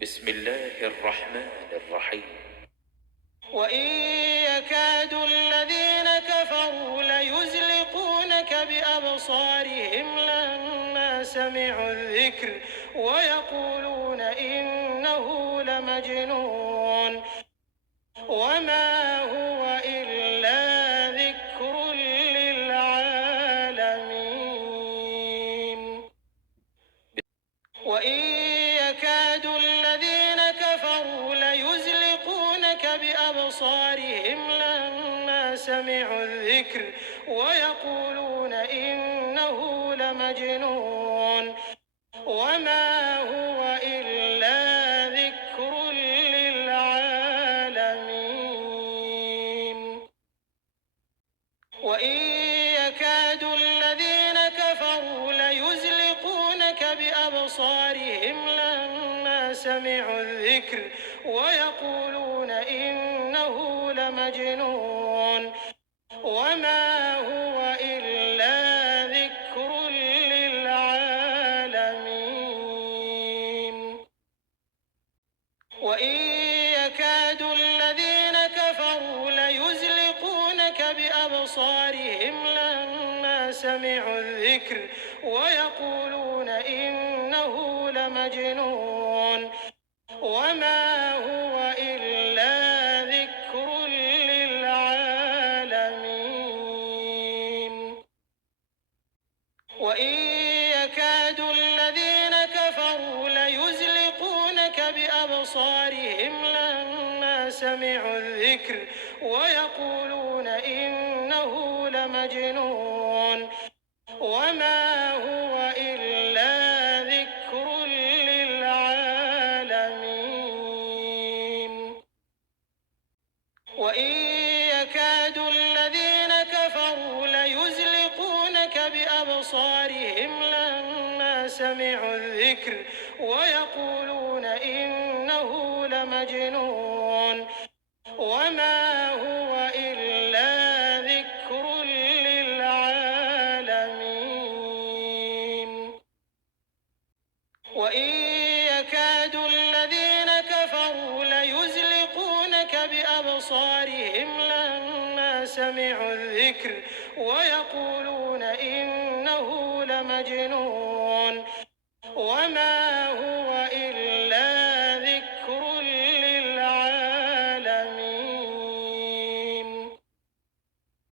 بسم الله الرحمن الرحيم. وإن يكاد الذين كفروا ليزلقونك بأبصارهم لما سمعوا الذكر ويقولون إنه لمجنون وما هو إلا ذكر للعالمين. وإن يكاد الذين كفروا ليزلقونك بأبصارهم لما سمعوا الذكر ويقولون إنه لمجنون وما هو إلا ذكر للعالمين. وإن يكاد الذين كفروا ليزلقونك بأبصارهم لما سمعوا الذكر ويقولون إنه لمجنون وما هو إلا ذكر للعالمين. وإن يكاد الذين كفروا ليزلقونك بأبصارهم لما سمعوا الذكر ويقولون إنه لمجنون وما هو إلا ذكر للعالمين. وإن يكاد الذين كفروا ليزلقونك بأبصارهم لما سمعوا الذكر ويقولون إنه لمجنون وما هو إلا ذكر للعالمين. وإن يكاد الذين كفروا ليزلقونك بأبصارهم لما سمعوا الذكر ويقولون إنه لمجنون وما هو إلا ذكر للعالمين. وإن يكاد الذين كفروا ليزلقونك بأبصارهم لما سمعوا الذكر ويقولون إنه لمجنون وما هو